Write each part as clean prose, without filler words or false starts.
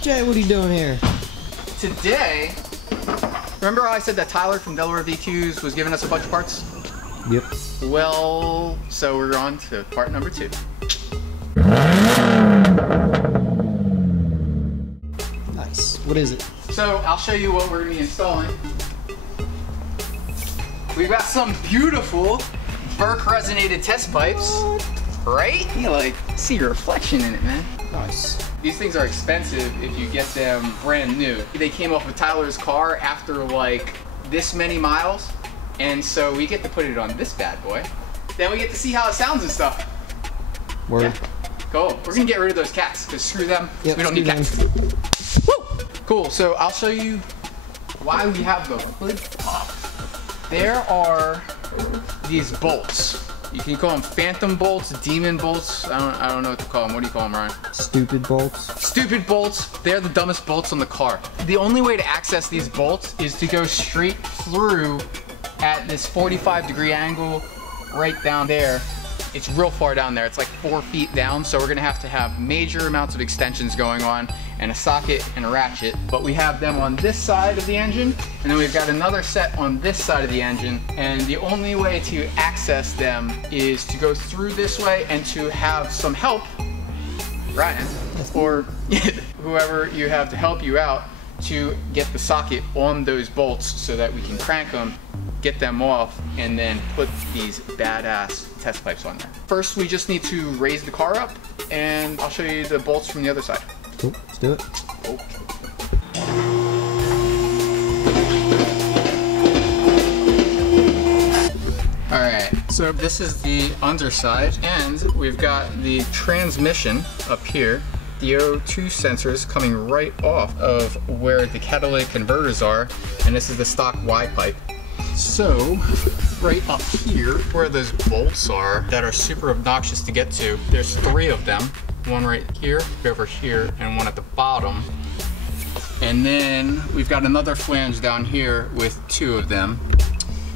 Jay, what are you doing here? Today, remember how I said that Tyler from Delaware VQs was giving us a bunch of parts? Yep. Well, so we're on to part number 2. Nice. What is it? So I'll show you what we're going to be installing. We've got some beautiful Berk resonated test pipes, right? You like see your reflection in it, man. Nice. These things are expensive if you get them brand new. They came off of Tyler's car after like this many miles, and so we get to put it on this bad boy. Then we get to see how it sounds and stuff. Word. Yeah. Cool. We're gonna get rid of those cats because screw them. Yep, we don't need cats. Woo! Cool. So I'll show you why we have the hood pop. There are these bolts. You can call them phantom bolts, demon bolts. I don't know what to call them. What do you call them, Ryan? Stupid bolts. Stupid bolts. They're the dumbest bolts on the car. The only way to access these bolts is to go straight through at this 45-degree angle right down there. It's real far down there. It's like 4 feet down, so we're gonna have to have major amounts of extensions going on and a socket and a ratchet. But we have them on this side of the engine, and then we've got another set on this side of the engine, and the only way to access them is to go through this way and to have some help, Ryan, or whoever you have to help you out to get the socket on those bolts so that we can crank them, get them off, and then put these badass test pipes on there. First, we just need to raise the car up, and I'll show you the bolts from the other side. Cool, let's do it. Okay. All right, so this is the underside, and we've got the transmission up here. The O2 sensors coming right off of where the catalytic converters are, and this is the stock Y pipe. So, right up here, where those bolts are that are super obnoxious to get to, there's 3 of them. One right here, over here, and one at the bottom. And then we've got another flange down here with 2 of them.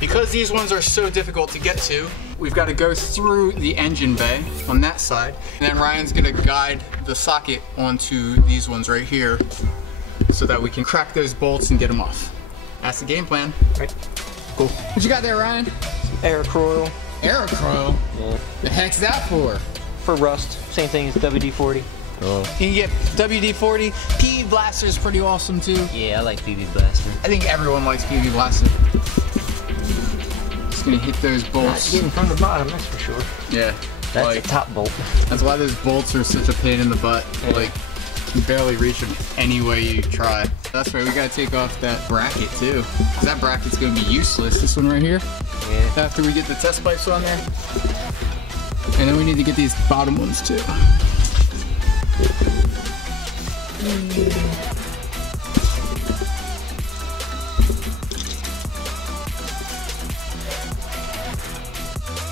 Because these ones are so difficult to get to, we've got to go through the engine bay on that side. And then Ryan's gonna guide the socket onto these ones right here so that we can crack those bolts and get them off. That's the game plan. Right. Cool. What you got there, Ryan? AEROKROIL. AEROKROIL? Yeah. The heck's that for? For rust. Same thing as WD-40. Oh. You can get WD-40. PV Blaster's pretty awesome too. Yeah, I like PV Blaster. I think everyone likes PV Blaster. Just gonna hit those bolts. Not getting from the bottom, that's for sure. Yeah. That's like, the top bolt. That's why those bolts are such a pain in the butt. Yeah. Like, you can barely reach them any way you try. That's right, we gotta take off that bracket too. Cause that bracket's gonna be useless. This one right here. Yeah. After we get the test pipes on there. And then we need to get these bottom ones too.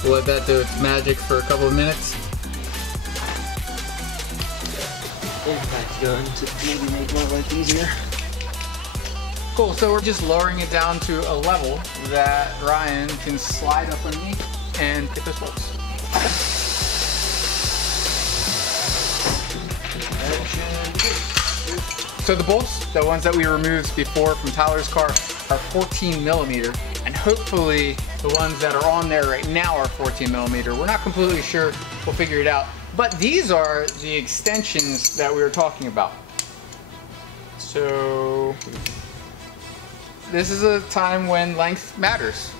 We'll let that do its magic for a couple of minutes. Impact's going to maybe make my life easier. Cool, so we're just lowering it down to a level that Ryan can slide up underneath and get those bolts. So the bolts, the ones that we removed before from Tyler's car, are 14 millimeter, and hopefully the ones that are on there right now are 14 millimeter. We're not completely sure, we'll figure it out. But these are the extensions that we were talking about. So this is a time when length matters.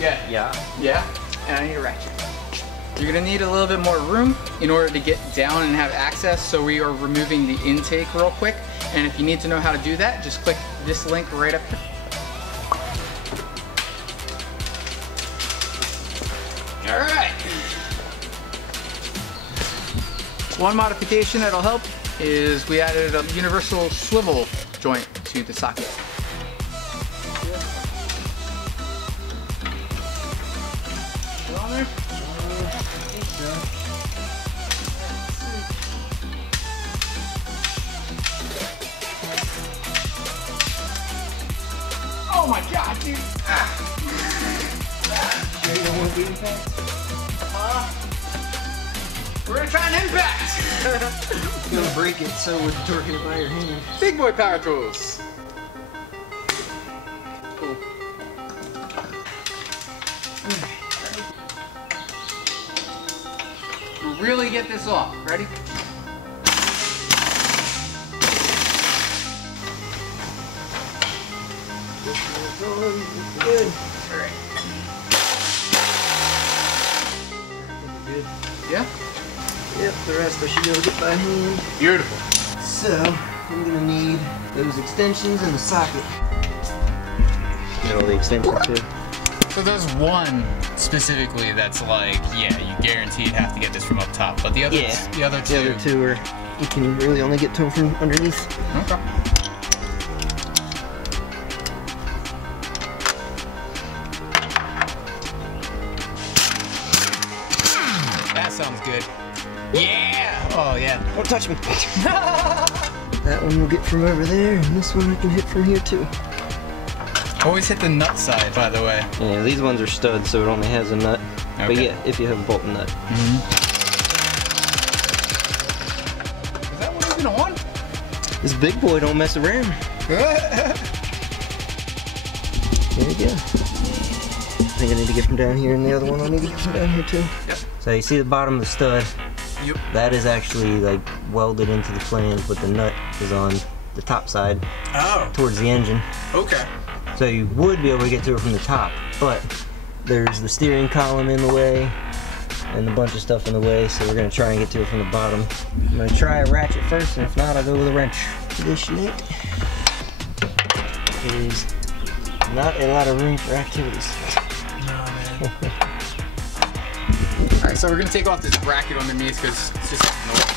Yeah. And I need a ratchet. You're gonna need a little bit more room in order to get down and have access, so we are removing the intake real quick. And if you need to know how to do that, just click this link right up here. All right. One modification that'll help is we added a universal swivel joint to the socket. Put it on there? Oh my god, dude! Sure you don't want to do anything? We're gonna try an impact. You're gonna break it, so we're torquing it by your hand. Big boy power tools. Cool. Really get this off. Ready? Good. All right. Good. Yeah? Yep, the rest I should be able to get by hand. Beautiful. So, I'm gonna need those extensions and the socket. Get all the extensions too. So there's one specifically that's like, yeah, you guaranteed have to get this from up top, but the other, the other two are, you can really only get to them from underneath. Okay. That sounds good. Yeah! Oh yeah. Don't touch me. That one we'll get from over there, and this one I can hit from here too. Always hit the nut side, by the way. Yeah, these ones are studs, so it only has a nut. Okay. But yeah, if you have a bolt and nut. Is that one even on? This big boy don't mess around. There you go. I think I need to get from down here, and the other one I need to get from down here too. Yep. So you see the bottom of the stud? Yep. That is actually like welded into the flange, but the nut is on the top side. Oh. Towards the engine. Okay. So you would be able to get to it from the top, but there's the steering column in the way and a bunch of stuff in the way, so we're going to try and get to it from the bottom. I'm going to try a ratchet first, and if not, I'll go with a wrench. This nut is not a lot of room for activities. Alright, so we're going to take off this bracket underneath because it's just noise.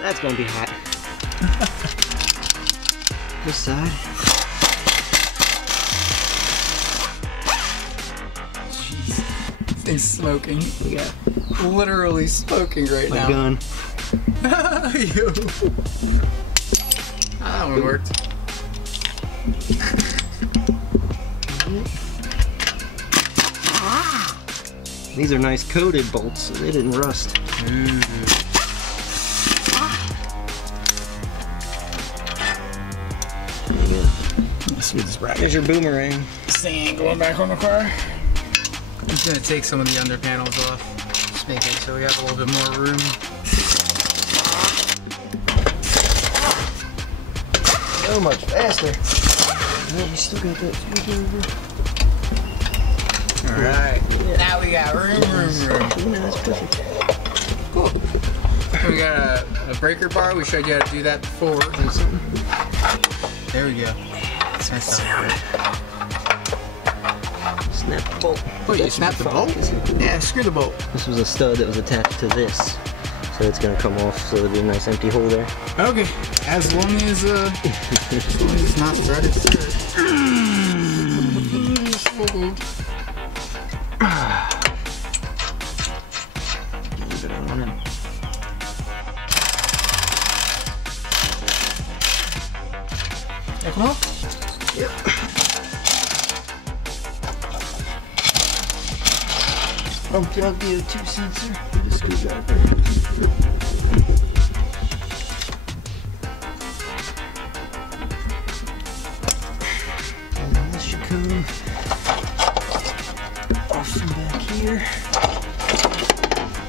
That's going to be hot. This side. Jeez. This thing's smoking. We got Literally smoking right my now. gun. Yo. Ah, that one worked. These are nice coated bolts, so they didn't rust. Ooh. There you go. There's your boomerang. This thing ain't going back on the car. I'm just gonna take some of the under panels off. Just make it so we have a little bit more room. So much faster. Oh, we still got that screwdriver. Alright. Yeah. Now we got room. Yeah, that's perfect. Cool. So we got a breaker bar. We showed you how to do that before. There we go. That sounds good. Snap the bolt. Oh, you snapped the bolt? Yeah, screw the bolt. This was a stud that was attached to this. So it's going to come off, so there'll be a nice empty hole there. Okay. As long as it's not threaded through. Leave it on in. That come off? Yep. Unplug the O2 sensor with the screwdriver. And then this should come off from back here.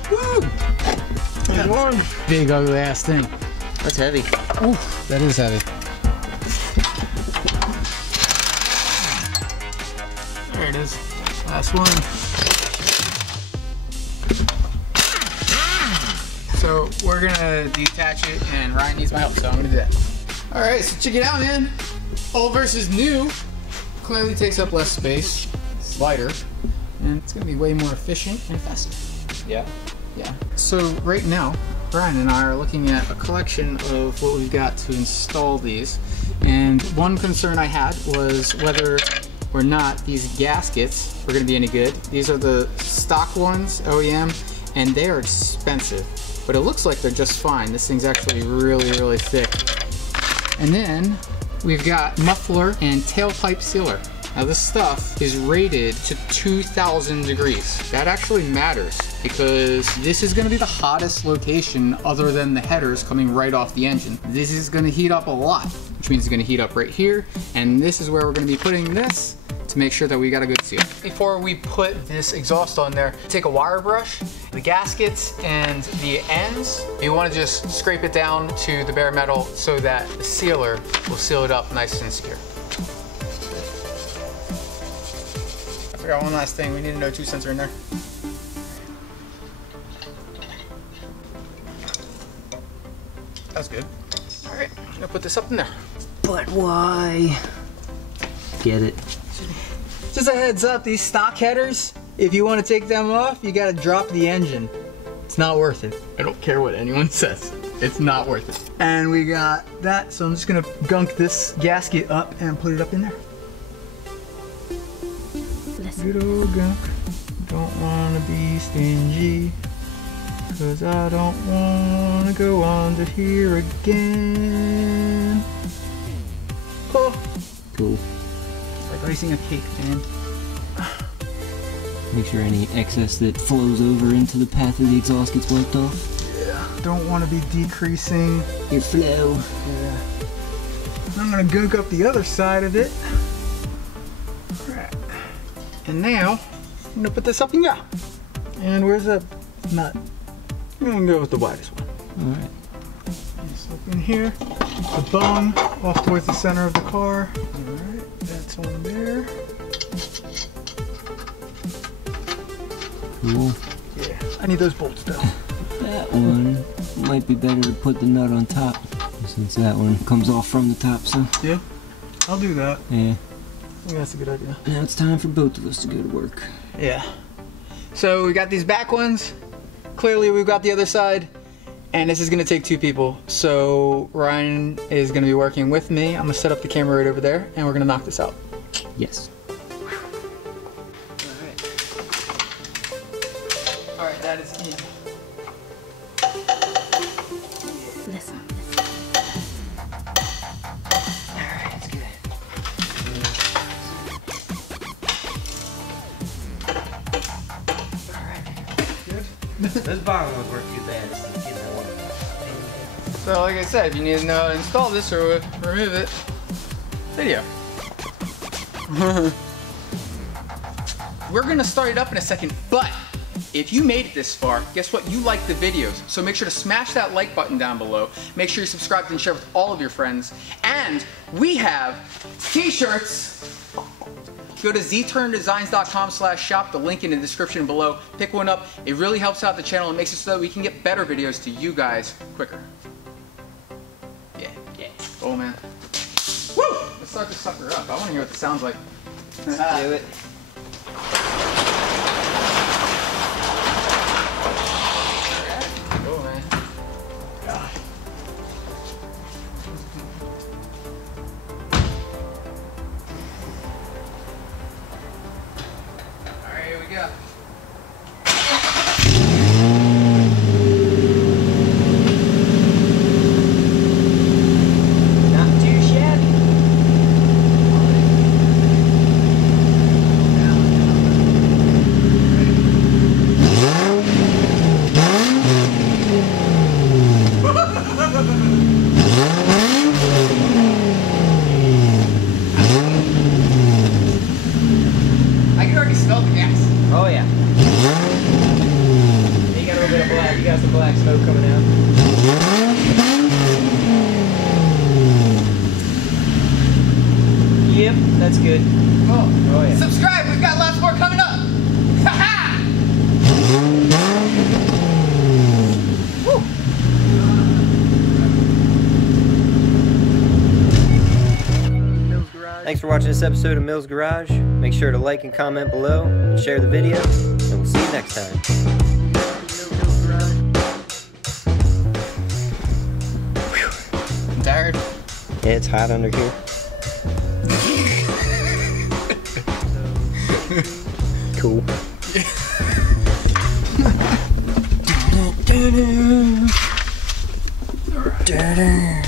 Woo! There's one. Big ugly ass thing. That's heavy. Ooh, that is heavy. There it is. Last one. So we're gonna detach it, and Ryan needs my help, so I'm gonna do that. All right, so check it out, man. Old versus new. Clearly takes up less space. It's lighter, and it's gonna be way more efficient and faster. Yeah. Yeah. So right now, Brian and I are looking at a collection of what we've got to install these. And one concern I had was whether or not these gaskets were going to be any good. These are the stock ones, OEM, and they are expensive. But it looks like they're just fine. This thing's actually really, really thick. And then we've got muffler and tailpipe sealer. Now this stuff is rated to 2,000 degrees. That actually matters because this is gonna be the hottest location other than the headers coming right off the engine. This is gonna heat up a lot, which means it's gonna heat up right here. And this is where we're gonna be putting this to make sure that we got a good seal. Before we put this exhaust on there, take a wire brush, the gaskets and the ends, you wanna just scrape it down to the bare metal so that the sealer will seal it up nice and secure. I forgot one last thing, we need an O2 sensor in there. That's good. All right, I'm gonna put this up in there. But why? Get it. Just a heads up, these stock headers, if you want to take them off, you gotta drop the engine. It's not worth it. I don't care what anyone says. It's not worth it. And we got that, so I'm just gonna gunk this gasket up and put it up in there. Good old gunk. Don't wanna be stingy, cause I don't wanna go under here again. Cool. Cool. Like icing a cake, man. Make sure any excess that flows over into the path of the exhaust gets wiped off. Yeah. Don't want to be decreasing your flow. Yeah. I'm gonna gunk up the other side of it. Right. And now, I'm gonna put this up in here. And where's the nut? I'm gonna go with the widest one. Alright. This up in here. The bung off towards the center of the car. Alright, that's on there. Cool. Yeah, I need those bolts though. That one might be better to put the nut on top, since that one comes off from the top, so. Yeah, I'll do that. Yeah. I think that's a good idea. Now it's time for both of us to go to work. Yeah. So we got these back ones. Clearly we've got the other side. And this is gonna take two people. So Ryan is gonna be working with me. I'm gonna set up the camera right over there and we're gonna knock this out. Yes. Alright, that is in. Listen. Alright, that's good. Those bottom ones weren't too bad. It's the that one. So like I said, if you need to know how to install this or remove it, video. We're gonna start it up in a second, but if you made it this far, guess what? You like the videos. So make sure to smash that like button down below. Make sure you subscribe and share with all of your friends. And we have t-shirts. Go to zturndesigns.com/shop, the link in the description below. Pick one up. It really helps out the channel and makes it so that we can get better videos to you guys quicker. Yeah. Oh man. Woo! Let's start this sucker up. I want to hear what this sounds like. Let's do it. Go, man. God. Alright, here we go. Not too shabby. I can already smell the gas. Oh yeah. You got a little bit of black. You got some black smoke coming out. Yep, that's good. Oh yeah. Subscribe, we've got lots more coming up. Ha-ha! Woo! Thanks for watching this episode of Mills Garage. Make sure to like and comment below and share the video, and we'll see you next time. I'm tired. Yeah, it's hot under here. Cool. All right.